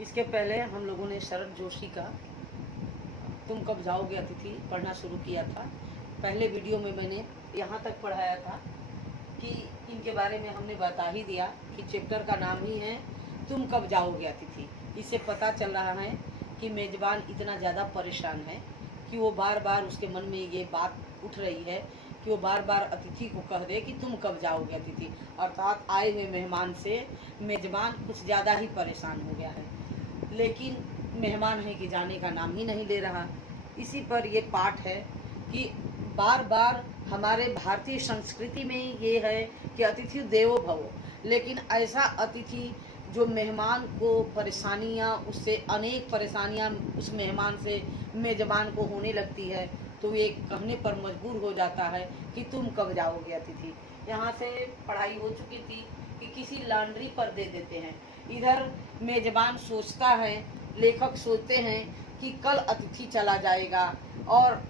इसके पहले हम लोगों ने शरद जोशी का तुम कब जाओगे अतिथि पढ़ना शुरू किया था। पहले वीडियो में मैंने यहाँ तक पढ़ाया था कि इनके बारे में हमने बता ही दिया कि चैप्टर का नाम ही है तुम कब जाओगे अतिथि। इससे पता चल रहा है कि मेज़बान इतना ज़्यादा परेशान है कि वो बार बार उसके मन में ये बात उठ रही है कि वो बार बार अतिथि को कह दे कि तुम कब जाओगे अतिथि। अर्थात आए हुए मेहमान से मेज़बान कुछ ज़्यादा ही परेशान हो गया है, लेकिन मेहमान है कि जाने का नाम ही नहीं ले रहा। इसी पर ये पाठ है कि बार बार हमारे भारतीय संस्कृति में ये है कि अतिथि देवो भव, लेकिन ऐसा अतिथि जो मेहमान को परेशानियाँ, उससे अनेक परेशानियाँ उस मेहमान से मेज़बान को होने लगती है, तो ये कहने पर मजबूर हो जाता है कि तुम कब जाओगे अतिथि। यहाँ से पढ़ाई हो चुकी थी कि किसी लॉन्ड्री पर दे देते हैं। इधर मेज़बान सोचता है, लेखक सोचते हैं कि कल अतिथि चला जाएगा, और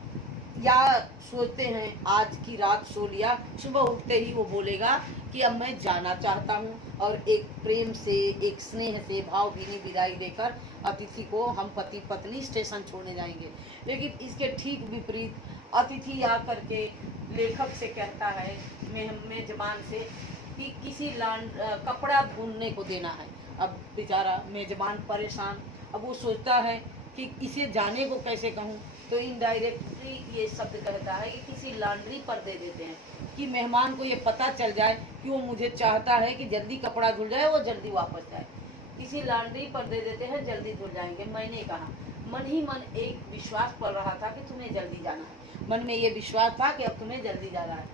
या सोचते हैं आज की रात सो लिया, सुबह उठते ही वो बोलेगा कि अब मैं जाना चाहता हूँ, और एक प्रेम से, एक स्नेह से भावभीनी विदाई देकर अतिथि को हम पति पत्नी स्टेशन छोड़ने जाएंगे। लेकिन इसके ठीक विपरीत अतिथि आकर के लेखक से कहता है मेज़बान से कि किसी कपड़ा धुलने को देना है। अब बेचारा मेज़बान परेशान, अब वो सोचता है कि इसे जाने को कैसे कहूँ, तो इनडायरेक्टली ये शब्द कहता है कि किसी लॉन्ड्री पर दे देते हैं कि मेहमान को ये पता चल जाए कि वो मुझे चाहता है कि जल्दी कपड़ा धुल जाए, वो जल्दी वापस जाए। किसी लॉन्ड्री पर दे देते हैं, जल्दी धुल जाएंगे। मैंने कहा, मन ही मन एक विश्वास पड़ रहा था कि तुम्हें जल्दी जाना है। मन में ये विश्वास था कि अब तुम्हें जल्दी जाना है।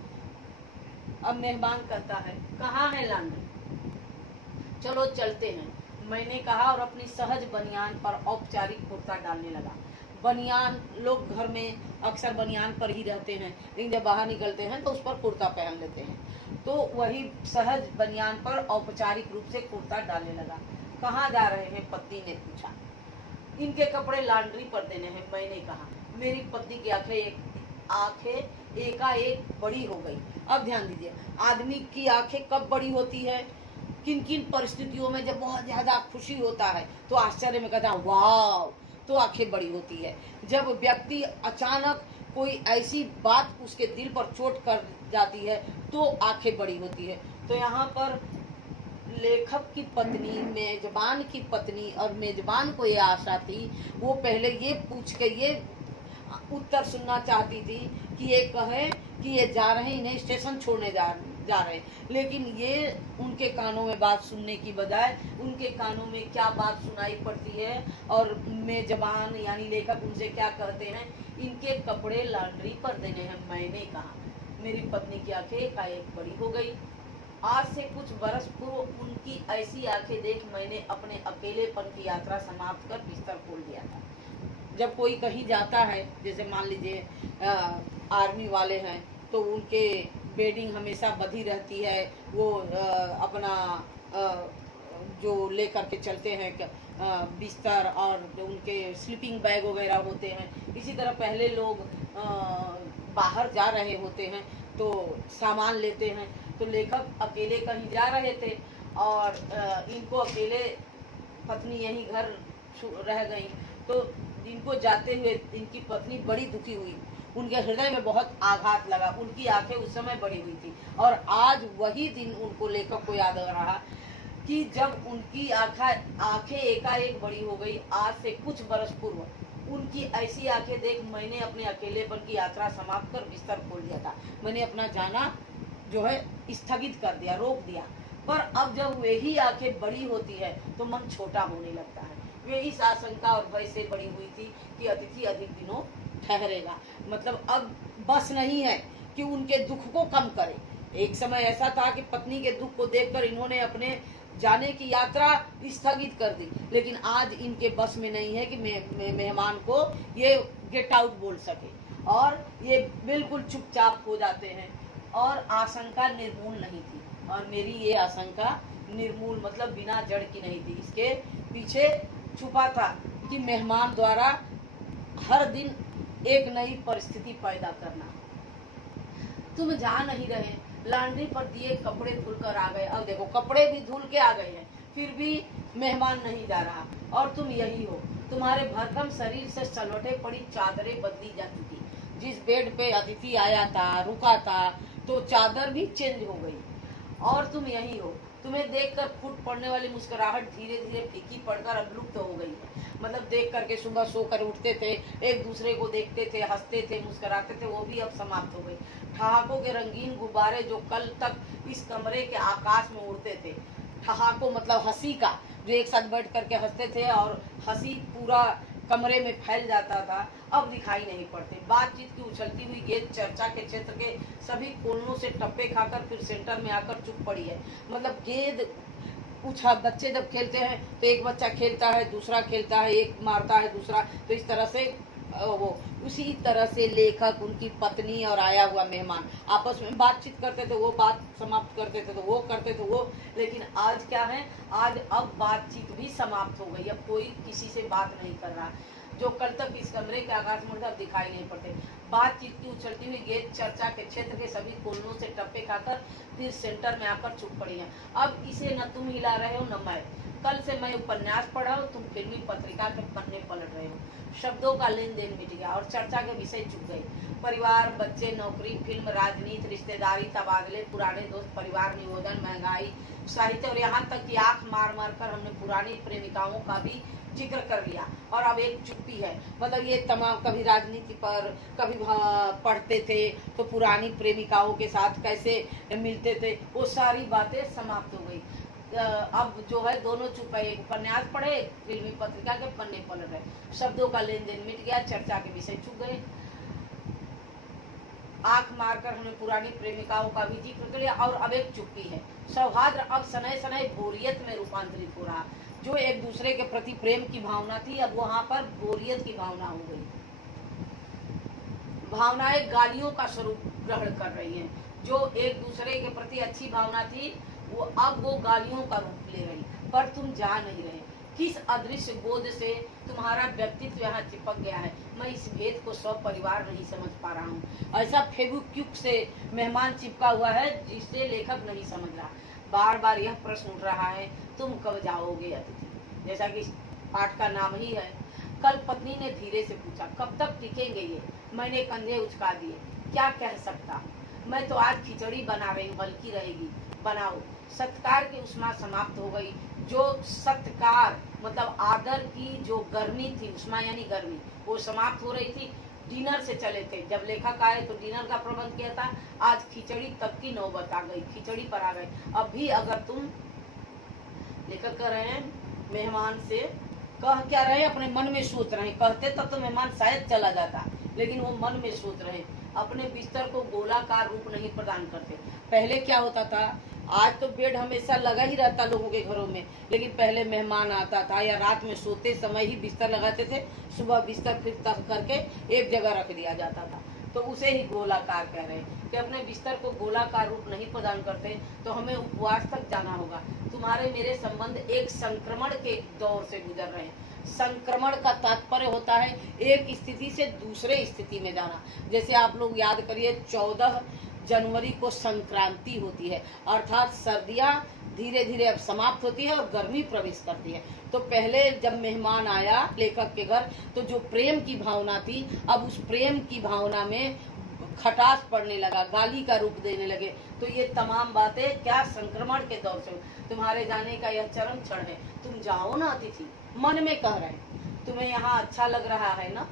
अब मेहमान कहता है कहाँ है लॉन्ड्री, चलो चलते हैं। मैंने कहा और अपनी सहज बनियान पर औपचारिक कुर्ता डालने लगा। बनियान, लोग घर में अक्सर बनियान पर ही रहते हैं, लेकिन जब बाहर निकलते हैं तो उस पर कुर्ता पहन लेते हैं। तो वही सहज बनियान पर औपचारिक रूप से कुर्ता डालने लगा। कहाँ जा रहे हैं, पत्नी ने पूछा। इनके कपड़े लॉन्ड्री पर देने हैं, मैंने कहा। मेरी पत्नी की आंखें एकाएक बड़ी हो गई। अब ध्यान दीजिए, आदमी की आंखें कब बड़ी होती है, किन किन परिस्थितियों में, जब बहुत ज्यादा खुशी होता है तो आश्चर्य में कहता है वाह, तो आंखें बड़ी होती है। जब व्यक्ति अचानक कोई ऐसी बात उसके दिल पर चोट कर जाती है तो आंखें बड़ी होती है। तो यहाँ पर लेखक की पत्नी, मेजबान की पत्नी, और मेजबान को ये आशा थी, वो पहले ये पूछ के ये उत्तर सुनना चाहती थी कि ये कहे कि ये जा रहे हैं, इन्हें स्टेशन छोड़ने जा रहे हैं। लेकिन ये उनके कानों में बात सुनने की बजाय उनके कानों में क्या बात सुनाई पड़ती है, और मेजबान यानी लेखक उनसे क्या कहते हैं, इनके कपड़े लॉन्ड्री पर देने हैं। मैंने कहा। मेरी पत्नी की आंखें एकाएक बड़ी हो गई। आज से कुछ बरस पूर्व उनकी ऐसी आंखें देख मैंने अपने अकेलेपन की यात्रा समाप्त कर बिस्तर खोल दिया था। जब कोई कहीं जाता है, जैसे मान लीजिए आर्मी वाले हैं, तो उनके बेडिंग हमेशा बधी रहती है, वो अपना जो लेकर के चलते हैं बिस्तर, और जो उनके स्लीपिंग बैग वगैरह होते हैं। इसी तरह पहले लोग बाहर जा रहे होते हैं तो सामान लेते हैं, तो लेखक अकेले कहीं जा रहे थे और इनको अकेले, पत्नी यहीं घर रह गई, तो इनको जाते हुए इनकी पत्नी बड़ी दुखी हुई। उनके हृदय में बहुत आघात लगा। उनकी आंखें उस समय बड़ी हुई थी, और आज वही दिन उनको लेखक को याद आ रहा कि जब उनकी आंखें एकाएक बड़ी हो गई। आज से कुछ बरस पूर्व उनकी ऐसी आंखें देख मैंने अपने अकेलेपन की यात्रा समाप्त कर बिस्तर खोल दिया था। मैंने अपना जाना जो है स्थगित कर दिया, रोक दिया। पर अब जब वही आंखें बड़ी होती है तो मन छोटा होने लगता है। वे इस आशंका और भय से बड़ी हुई थी कि अतिथि अधिक दिनों ठहरेगा। मतलब अब बस नहीं है कि उनके दुख को कम करे। एक समय ऐसा था कि पत्नी के दुख को देखकर इन्होंने अपने जाने की यात्रा स्थगित कर दी, लेकिन आज इनके बस में नहीं है कि मेहमान को ये गेट आउट बोल सके, और ये बिल्कुल चुपचाप हो जाते हैं। और आशंका निर्मूल नहीं थी, और मेरी ये आशंका निर्मूल मतलब बिना जड़ की नहीं थी। इसके पीछे छुपा था कि मेहमान द्वारा हर दिन एक नई परिस्थिति पैदा करना। तुम जा नहीं रहे, लॉन्ड्री पर दिए कपड़े धुल कर आ गए। अब देखो, कपड़े भी धुल के आ गए हैं, फिर भी मेहमान नहीं जा रहा, और तुम यही हो। तुम्हारे भरकम शरीर से सलवटे पड़ी चादरें बदली जा चुकी। जिस बेड पे अतिथि आया था, रुका था, तो चादर भी चेंज हो गई, और तुम यही हो। तुम्हें देखकर फूट पड़ने वाली मुस्कुराहट धीरे धीरे फीकी पड़कर अब लुप्त हो गई है। मतलब देख करके सुबह सोकर उठते थे, एक दूसरे को देखते थे, हंसते थे, मुस्कुराते थे, वो भी अब समाप्त हो गई। ठहाकों के रंगीन गुब्बारे जो कल तक इस कमरे के आकाश में उड़ते थे, ठहाकों मतलब हंसी का, जो एक साथ बैठ करके हंसते थे और हंसी पूरा कमरे में फैल जाता था, अब दिखाई नहीं पड़ते। बातचीत की उछलती हुई गेंद चर्चा के क्षेत्र के सभी कोनों से टप्पे खाकर फिर सेंटर में आकर चुप पड़ी है। मतलब गेंद बच्चे जब खेलते हैं तो एक बच्चा खेलता है, दूसरा खेलता है, एक मारता है दूसरा, तो इस तरह से वो उसी तरह से लेखक, उनकी पत्नी और आया हुआ मेहमान आपस में बातचीत करते थे, वो बात समाप्त करते थे तो वो करते थे वो। लेकिन आज क्या है, आज अब बातचीत भी समाप्त हो गई, अब कोई किसी से बात नहीं कर रहा। जो कल तक इस कमरे के आकाश में अब दिखाई नहीं पड़ते। बातचीत की उछलती हुई गेंद चर्चा के क्षेत्र के सभी कोनों से टप्पे खाकर फिर सेंटर में आकर चुप पड़ी है। अब इसे न तुम हिला रहे हो न मैं। कल से मैं उपन्यास पढ़ा हूँ, तुम फिल्मी पत्रिका के पन्ने पलट रहे हो। शब्दों का लेन देन मिट गया और चर्चा के विषय चुप गए। परिवार, बच्चे, नौकरी, फिल्म, राजनीति, रिश्तेदारी, तबादले, पुराने दोस्त, परिवार नियोजन, महंगाई, साहित्य और यहाँ तक कि आंख मार मार कर हमने पुरानी प्रेमिकाओं का भी जिक्र कर लिया। और अब एक चुप्पी है। मतलब ये तमाम, कभी राजनीति पर, कभी पढ़ते थे तो पुरानी प्रेमिकाओं के साथ कैसे मिलते थे, वो सारी बातें समाप्त हो गई। अब जो है दोनों चुप है, एक उपन्यास पढ़े, फिल्मी पत्रिका के पन्ने पलट रहे। शब्दों का लेन देन मिट गया, चर्चा के विषय चुप गए। आंख मारकर हमने पुरानी प्रेमिकाओं का भी जिक्र कर लिया और अब एक चुप्पी है। सौहार्द अब सनय सनय बोरियत में रूपांतरित हो रहा। जो एक दूसरे के प्रति प्रेम की भावना थी, अब वहां पर बोरियत की भावना हो गई। भावनाएं गालियों का स्वरूप ग्रहण कर रही हैं। जो एक दूसरे के प्रति अच्छी भावना थी, वो गालियों का रूप ले रही। पर तुम जा नहीं रहे। किस अदृश्य बोध से तुम्हारा व्यक्तित्व यहाँ चिपक गया है, मैं इस भेद को सब परिवार नहीं समझ पा रहा हूँ। ऐसा फेविक्विक से मेहमान चिपका हुआ है जिसे लेखक नहीं समझ रहा। बार बार यह प्रश्न उठ रहा है, तुम कब जाओगे अतिथि, जैसा कि पाठ का नाम ही है। कल पत्नी ने धीरे से पूछा, कब तक टिकेंगे ये? मैंने कंधे उचका दिए। क्या कह सकता हूँ, मैं तो आज खिचड़ी बना रही हूँ, हल्की रहेगी, बनाओ। सत्कार की उष्मा समाप्त हो गई। जो सत्कार मतलब आदर की जो गर्मी थी, उष्मा यानी गर्मी, वो समाप्त हो रही थी। डिनर से चले थे, जब लेखक आए तो डिनर का प्रबंध किया था। आज खिचड़ी तक की नौबत आ गई, खिचड़ी पर आ गए। अब भी अगर तुम, लेखक कह रहे हैं मेहमान से, कह क्या रहे, अपने मन में सोच रहे। कहते तब तो मेहमान शायद चला जाता, लेकिन वो मन में सोच रहे। अपने बिस्तर को गोलाकार रूप नहीं प्रदान करते। पहले क्या होता था, आज तो बेड हमेशा लगा ही रहता लोगों के घरों में, लेकिन पहले मेहमान आता था या रात में सोते समय ही बिस्तर लगाते थे, सुबह बिस्तर फिर तह करके एक जगह रख दिया जाता था, तो उसे ही गोलाकार कह रहे हैं कि अपने बिस्तर को गोलाकार रूप नहीं प्रदान करते तो हमें उपवास तक जाना होगा। तुम्हारे मेरे संबंध एक संक्रमण के दौर से गुजर रहे हैं। संक्रमण का तात्पर्य होता है एक स्थिति से दूसरे स्थिति में जाना। जैसे आप लोग याद करिए, 14 जनवरी को संक्रांति होती है, अर्थात सर्दियां धीरे धीरे अब समाप्त होती है और गर्मी प्रवेश करती है। तो पहले जब मेहमान आया लेखक के घर, तो जो प्रेम की भावना थी, अब उस प्रेम की भावना में खटास पड़ने लगा, गाली का रूप देने लगे। तो ये तमाम बातें क्या संक्रमण के दौर से। तुम्हारे जाने का यह चरम क्षण है, तुम जाओ ना अतिथि, मन में कह रहे हैं। तुम्हें यहाँ अच्छा लग रहा है ना,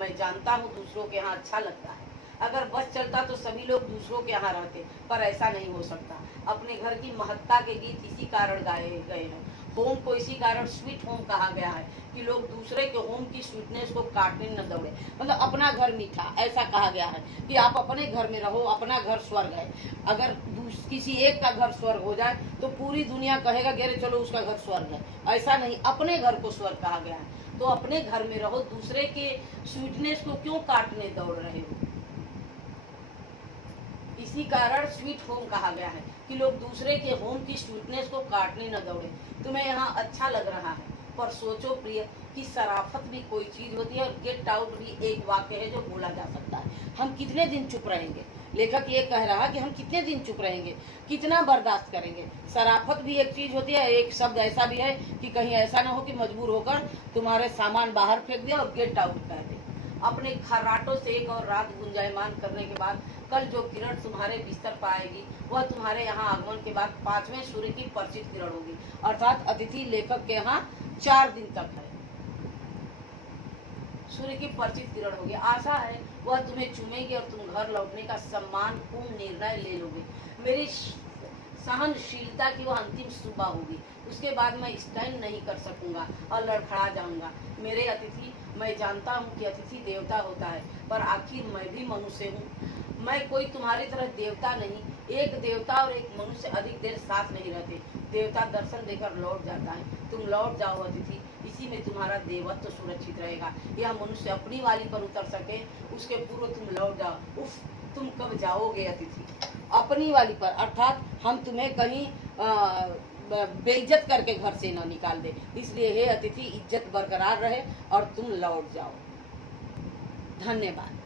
मैं जानता हूँ दूसरों के यहाँ अच्छा लगता है। अगर बस चलता तो सभी लोग दूसरों के यहाँ रहते, पर ऐसा नहीं हो सकता। अपने घर की महत्ता के गीत इसी कारण गाए गए हैं। होम को इसी कारण स्वीट होम कहा गया है कि लोग दूसरे के होम की स्वीटनेस को काटने न दौड़े। मतलब अपना घर मीठा, ऐसा कहा गया है कि आप अपने घर में रहो, अपना घर स्वर्ग है। अगर किसी एक का घर स्वर्ग हो जाए तो पूरी दुनिया कहेगा कि अरे चलो उसका घर स्वर्ग है। ऐसा नहीं, अपने घर को स्वर्ग कहा गया है। तो अपने घर में रहो, दूसरे के स्वीटनेस को क्यों काटने दौड़ रहे हो। इसी कारण स्वीट होम कहा गया है कि लोग दूसरे के होम की स्वीटनेस को काटने न दौड़े। तुम्हें यहाँ अच्छा लग रहा है, पर सोचो प्रिय कि शराफत भी कोई चीज होती है और गेट आउट भी एक वाक्य है जो बोला जा सकता है। हम कितने दिन चुप रहेंगे, लेखक ये कह रहा कि हम कितने दिन चुप रहेंगे, कितना बर्दाश्त करेंगे। शराफत भी एक चीज होती है, एक शब्द ऐसा भी है कि कहीं ऐसा ना हो कि मजबूर होकर तुम्हारे सामान बाहर फेंक दे और गेट आउट कर दे। अपने खर्राटों से एक और रात गुंजायमान करने के बाद कल जो किरण तुम्हारे बिस्तर पर आएगी वह तुम्हारे यहाँ आगमन के बाद 5वें सूर्य की परिचित किरण होगी, अर्थात अतिथि लेखक के यहाँ 4 दिन तक है, सूर्य की परिचित किरण होगी। आशा है वह तुम्हें चूमेगी और तुम घर लौटने का सम्मानपूर्ण निर्णय ले लोगे। मेरी सहनशीलता की वह अंतिम सुबह होगी, उसके बाद मैं स्टैंड नहीं कर सकूंगा और लड़खड़ा जाऊंगा। मेरे अतिथि, मैं जानता हूँ कि अतिथि देवता होता है, पर आखिर मैं भी मनुष्य हूँ। मैं कोई तुम्हारी तरह देवता नहीं। एक देवता और एक मनुष्य अधिक देर साथ नहीं रहते। देवता दर्शन देकर लौट जाता है, तुम लौट जाओ अतिथि, इसी में तुम्हारा देवत्व सुरक्षित रहेगा। यह मनुष्य अपनी वाली पर उतर सके उसके पूर्व तुम लौट जाओ। उफ, तुम कब जाओगे अतिथि? अपनी वाली पर, अर्थात हम तुम्हें कहीं बेइज्जत करके घर से न निकाल दे, इसलिए हे अतिथि इज्जत बरकरार रहे और तुम लौट जाओ। धन्यवाद।